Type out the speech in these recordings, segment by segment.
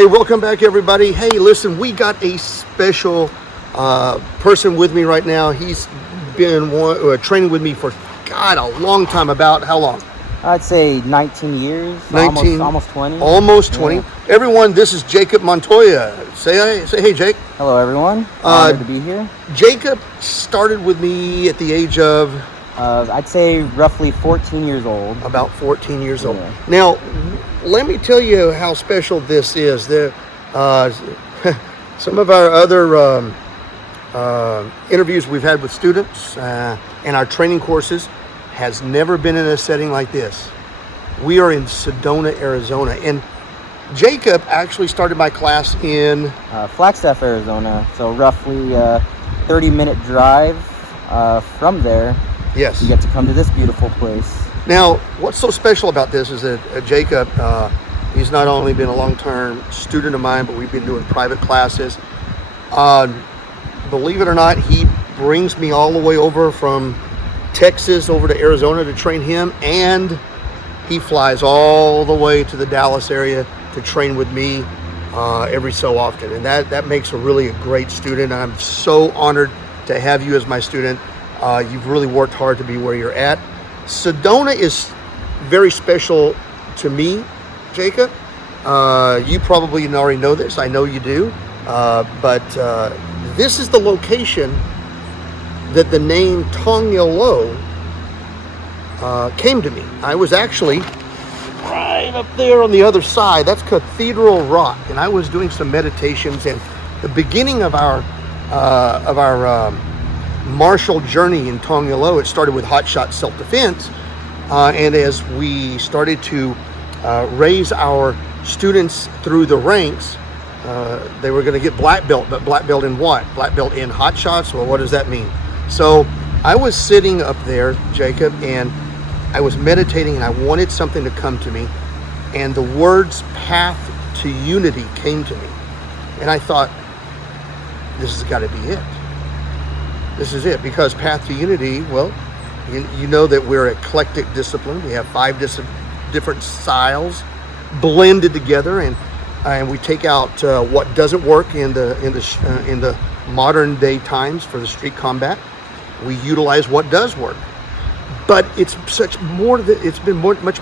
Hey, welcome back, everybody. Hey, listen, we got a special person with me right now. He's been training with me for, God, a long time. About how long? I'd say 19 years, 19, almost 20. Almost 20. Yeah. Everyone, this is Jacob Montoya. Say hey, Jake. Hello, everyone. Honored to be here. Jacob started with me at the age of? I'd say roughly 14 years old. About 14 years old. Yeah. Now, let me tell you how special this is. Some of our other interviews we've had with students and our training courses has never been in a setting like this. We are in Sedona, Arizona, and Jacob actually started my class in Flagstaff, Arizona. So roughly 30-minute drive from there. Yes. You get to come to this beautiful place. Now, what's so special about this is that Jacob, he's not only been a long-term student of mine, but we've been doing private classes. Believe it or not, he brings me all the way over from Texas over to Arizona to train him, and he flies all the way to the Dallas area to train with me every so often. And that makes a really great student. I'm so honored to have you as my student. You've really worked hard to be where you're at. Sedona is very special to me, Jacob. You probably already know this. I know you do. But this is the location that the name TONG came to me. I was actually right up there on the other side. That's Cathedral Rock. And I was doing some meditations, and the beginning of our martial journey in TONG, it started with hotshot self-defense, and as we started to raise our students through the ranks, they were going to get black belt, but black belt in what? Black belt in hot shots? Well, what does that mean? So I was sitting up there, Jacob, and I was meditating, and I wanted something to come to me, and the words path to unity came to me, and I thought, this has got to be it. This is it, because Path to Unity, well, you know that we're an eclectic discipline. We have 5 different styles blended together, and we take out what doesn't work in the modern day times for the street combat. We utilize what does work, but it's much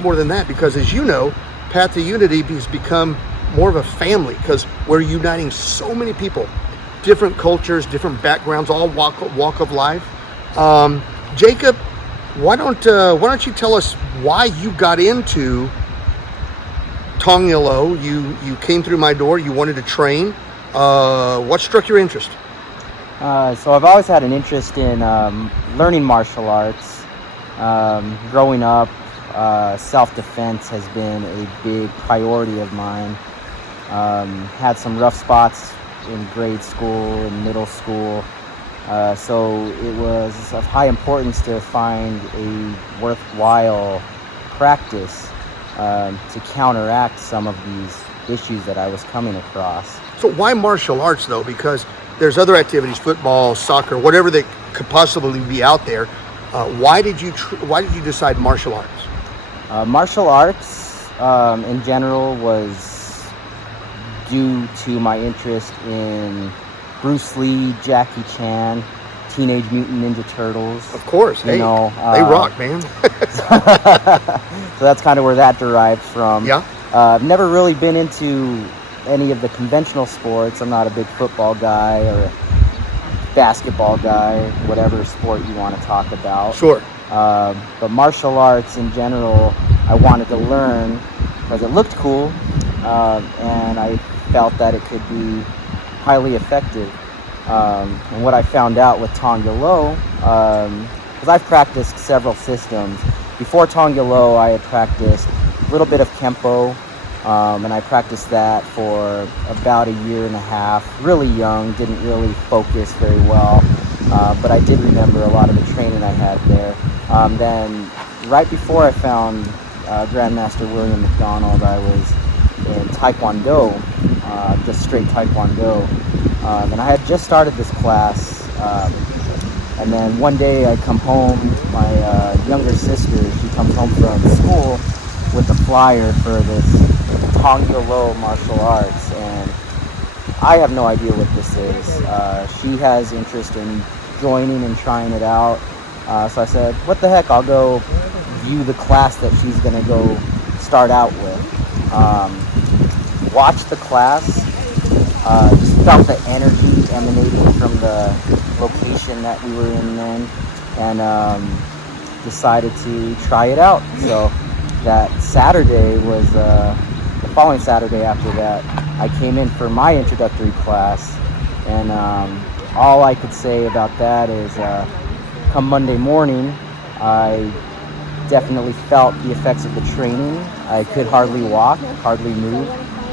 more than that, because as you know, Path to Unity has become more of a family, because we're uniting so many people. Different cultures, different backgrounds, all walk of life. Jacob, why don't you tell us why you got into TONG? You came through my door. You wanted to train. What struck your interest? So I've always had an interest in learning martial arts. Growing up, self-defense has been a big priority of mine. Had some rough spots in grade school and middle school, so it was of high importance to find a worthwhile practice to counteract some of these issues that I was coming across. So why martial arts, though? Because there's other activities, football, soccer, whatever that could possibly be out there. Why did you decide martial arts? Martial arts in general was due to my interest in Bruce Lee, Jackie Chan, Teenage Mutant Ninja Turtles. Of course, they rock, man. So that's kind of where that derived from. Yeah. I've never really been into any of the conventional sports. I'm not a big football guy or a basketball guy, whatever sport you want to talk about. Sure. But martial arts in general, I wanted to learn because it looked cool, and I felt that it could be highly effective. And what I found out with TONG, because I've practiced several systems. Before TONG, I had practiced a little bit of Kempo, and I practiced that for about a year and a half. Really young, didn't really focus very well, but I did remember a lot of the training I had there. Then right before I found Grandmaster William McDonald, I was in Taekwondo, just straight Taekwondo, and I had just started this class, and then one day I come home, my younger sister, she comes home from school, with the flyer for this TONG martial arts, and I have no idea what this is. She has interest in joining and trying it out. So I said, what the heck, I'll go view the class that she's going to go start out with. Watched the class, just felt the energy emanating from the location that we were in then, and decided to try it out. So that Saturday was, the following Saturday after that, I came in for my introductory class, and all I could say about that is come Monday morning, I definitely felt the effects of the training. I could hardly walk, hardly move.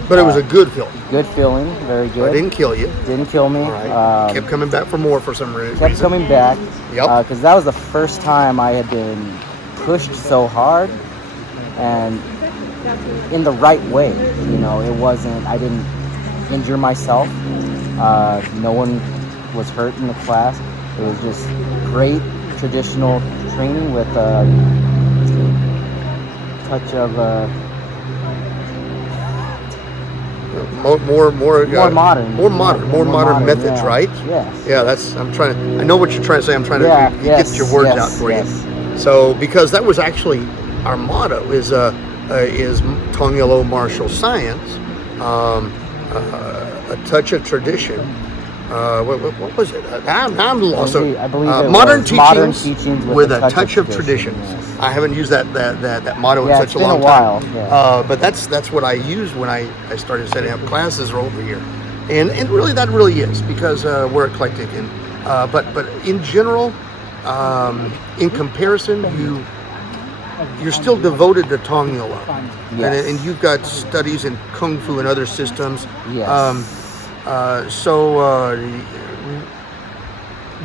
But it was a good feeling. Good feeling, very good. It didn't kill you. Didn't kill me. All right. Kept coming back for more for some reason. Kept coming back. Yep. Because that was the first time I had been pushed so hard, and in the right way. You know, it wasn't, I didn't injure myself. No one was hurt in the class. It was just great traditional training with a touch of more modern methods, yeah. right? Yes. Yeah, I know what you're trying to say. I'm trying to get your words out for you. So, because that was actually our motto is TONG martial science, a touch of tradition. What was it? I'm lost. I believe it modern was teachings with a touch of tradition. Yes. I haven't used that motto in such a long time. Yeah. But that's what I used when I started setting up classes over here, and really that really is because we're eclectic, and but in general, in comparison, you're still devoted to TONG, yes. and you've got studies in Kung Fu and other systems. Yes.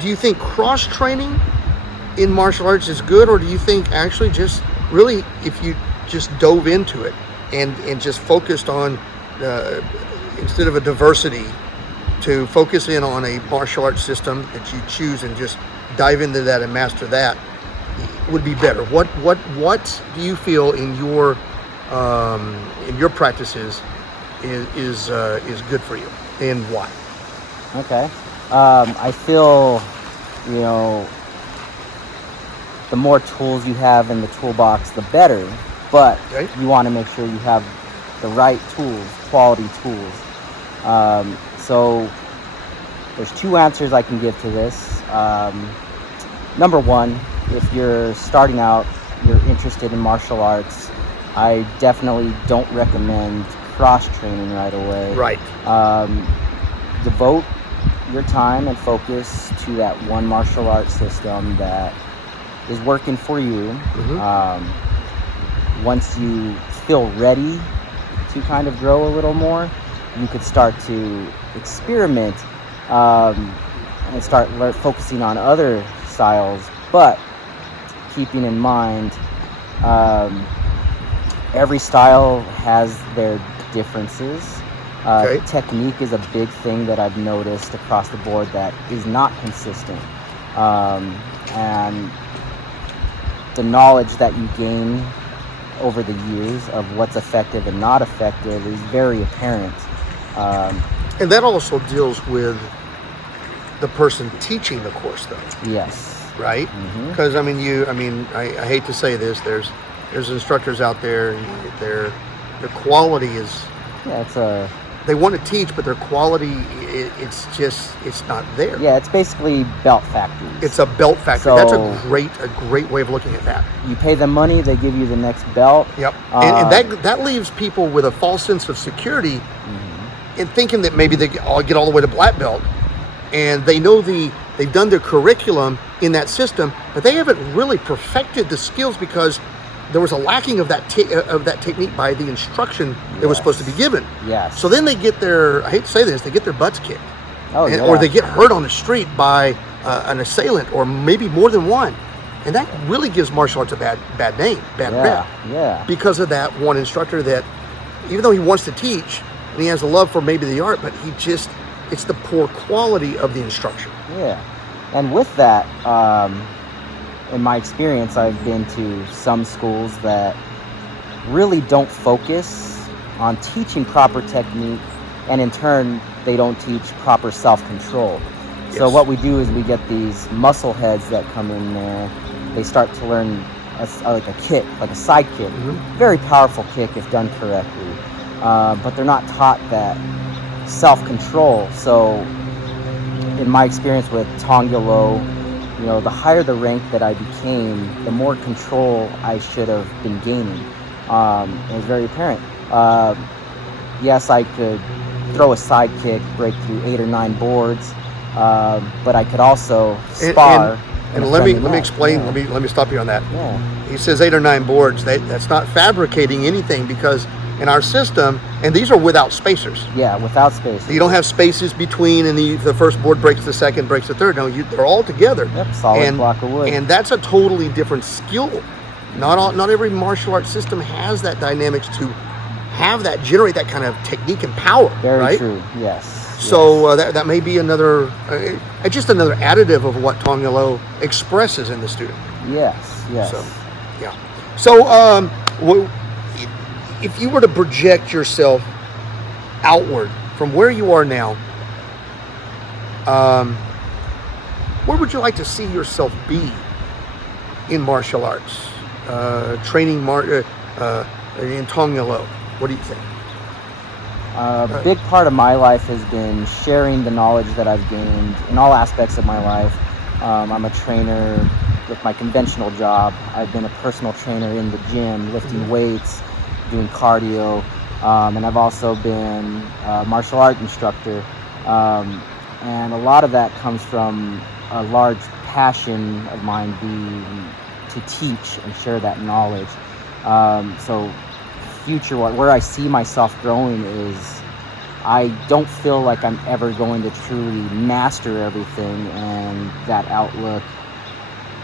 Do you think cross training in martial arts is good, or do you think actually just really if you just dove into it and just focused on instead of a diversity to focus in on a martial arts system that you choose and just dive into that and master that would be better? What do you feel in your practices is good for you, and why? Okay. I feel, the more tools you have in the toolbox, the better. But you want to make sure you have the right tools, quality tools. So there's two answers I can give to this. Number one, if you're starting out, you're interested in martial arts, I definitely don't recommend cross-training right away. Right. Devote your time and focus to that one martial arts system that is working for you. Mm-hmm. Once you feel ready to kind of grow a little more, you could start to experiment and start focusing on other styles, but keeping in mind every style has their differences. Technique is a big thing that I've noticed across the board that is not consistent, and the knowledge that you gain over the years of what's effective and not effective is very apparent. And that also deals with the person teaching the course, though. Yes. Right? Because I hate to say this, there's instructors out there, their quality is they want to teach, but their quality it's not there. Yeah, it's basically belt factories. It's a belt factory. So, that's a great way of looking at that. You pay them money, they give you the next belt. Yep. And that leaves people with a false sense of security and thinking that maybe they all get all the way to black belt, and they know they've done their curriculum in that system, but they haven't really perfected the skills because there was a lacking of that technique by the instruction that was supposed to be given. Yes. So then they get I hate to say this, they get their butts kicked. Yeah. Or they get hurt on the street by an assailant, or maybe more than one. And that really gives martial arts a bad name, bad rep. Yeah. Because of that one instructor that, even though he wants to teach, and he has a love for maybe the art, but it's the poor quality of the instruction. Yeah. And with that, in my experience, I've been to some schools that really don't focus on teaching proper technique, and in turn, they don't teach proper self-control. So Yes. what we do is we get these muscle heads that come in there. They start to learn like a kick, like a side kick. Very powerful kick if done correctly. But they're not taught that self-control. So in my experience with Tong Low, the higher the rank that I became, the more control I should have been gaining. It was very apparent. Yes, I could throw a side kick, break through 8 or 9 boards, but I could also spar. And let me explain. Yeah. Let me stop you on that. Yeah. He says 8 or 9 boards. That's not fabricating anything, because in our system, and these are without spacers. Yeah, without space. You don't have spaces between, and the first board breaks the second, breaks the third. No, they're all together. Yep, solid block of wood. And that's a totally different skill. Not every martial arts system has that dynamics to have that, generate that kind of technique and power. Very right? true. Yes. So that may be another, just another additive of what Tong Lo expresses in the student. Yes. Yes. So, yeah. So, if you were to project yourself outward from where you are now, where would you like to see yourself be in martial arts, training in Tong Lo? What do you think? A big part of my life has been sharing the knowledge that I've gained in all aspects of my life. I'm a trainer with my conventional job. I've been a personal trainer in the gym, lifting weights, doing cardio, and I've also been a martial art instructor. And a lot of that comes from a large passion of mine being to teach and share that knowledge. So future, where I see myself growing is, I don't feel like I'm ever going to truly master everything, and that outlook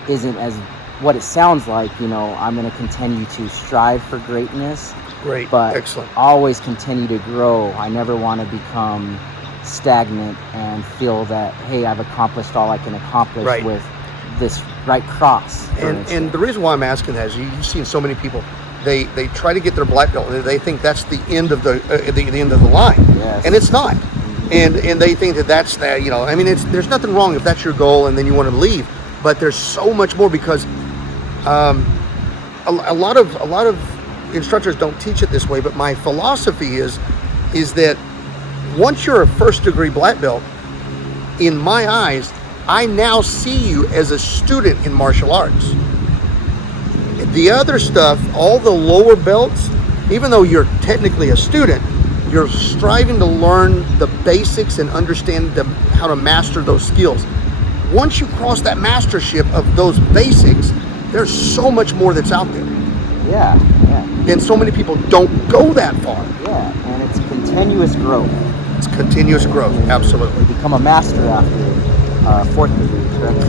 isn't as what it sounds like. I'm going to continue to strive for greatness. Great. But Excellent. always continue to grow. I never want to become stagnant and feel that, hey, I've accomplished all I can accomplish with this right cross. And the reason why I'm asking that is you've seen so many people. They try to get their black belt, and they think that's the end of the end of the line, Yes. and it's not. And they think that's that. There's nothing wrong if that's your goal, and then you want to leave. But there's so much more, because a lot of instructors don't teach it this way. But my philosophy is that once you're a first degree black belt, in my eyes, I now see you as a student in martial arts. The other stuff, all the lower belts, even though you're technically a student, you're striving to learn the basics and understand how to master those skills. Once you cross that mastership of those basics, there's so much more that's out there. Yeah. And so many people don't go that far. Yeah, and it's continuous growth. It's continuous growth, absolutely. You become a master after 4th degree, correct?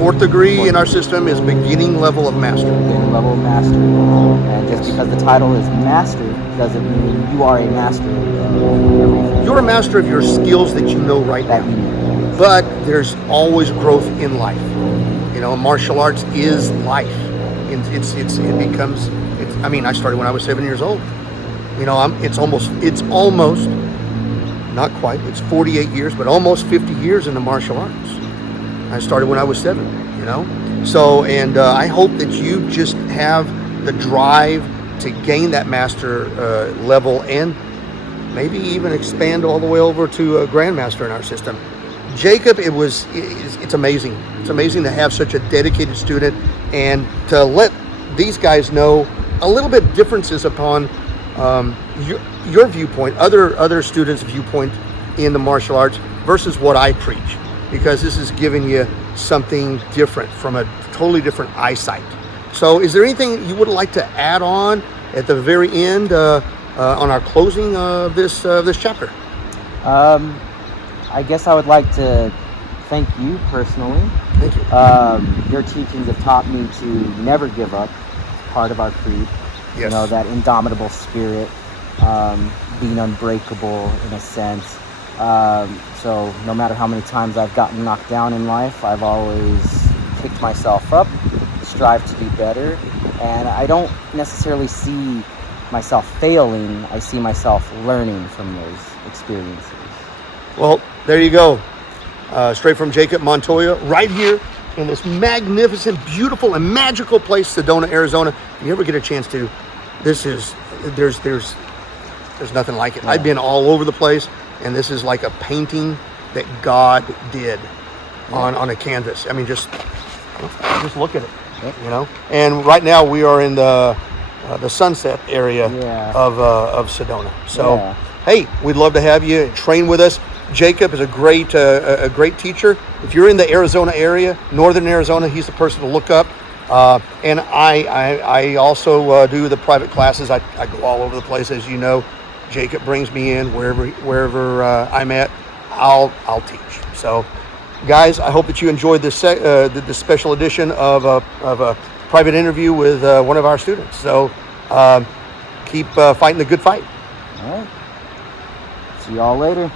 4th degree in our system is beginning level of master. Beginning level of master. And just because the title is master doesn't mean you are a master of everything. You're a master of your skills that you know right That you now. know. But there's always growth in life. Martial arts is life. I started when I was 7 years old. It's almost, not quite, it's 48 years, but almost 50 years in the martial arts. I started when I was 7, So, and I hope that you just have the drive to gain that master level, and maybe even expand all the way over to a grandmaster in our system. Jacob, it's amazing. It's amazing to have such a dedicated student, and to let these guys know a little bit differences upon your viewpoint, other students' viewpoint in the martial arts versus what I preach, because this is giving you something different from a totally different eyesight. So is there anything you would like to add on at the very end on our closing of this chapter? I guess I would like to thank you personally. Thank you. Your teachings have taught me to never give up. It's part of our creed. Yes. That indomitable spirit, being unbreakable in a sense. So no matter how many times I've gotten knocked down in life, I've always picked myself up, strive to be better. And I don't necessarily see myself failing. I see myself learning from those experiences. Well, there you go. Straight from Jacob Montoya, right here in this magnificent, beautiful, and magical place, Sedona, Arizona. If you ever get a chance to, there's nothing like it. Yeah. I've been all over the place, and this is like a painting that God did on a canvas. I mean, just look at it, you know. And right now we are in the sunset area of Sedona. So, hey, we'd love to have you train with us. Jacob is a great teacher. If you're in the Arizona area, northern Arizona, he's the person to look up. And I also do the private classes. I go all over the place, as you know. Jacob brings me in wherever I'm at. I'll teach. So, guys, I hope that you enjoyed this the special edition of a private interview with one of our students. So, keep fighting the good fight. All right. See y'all later.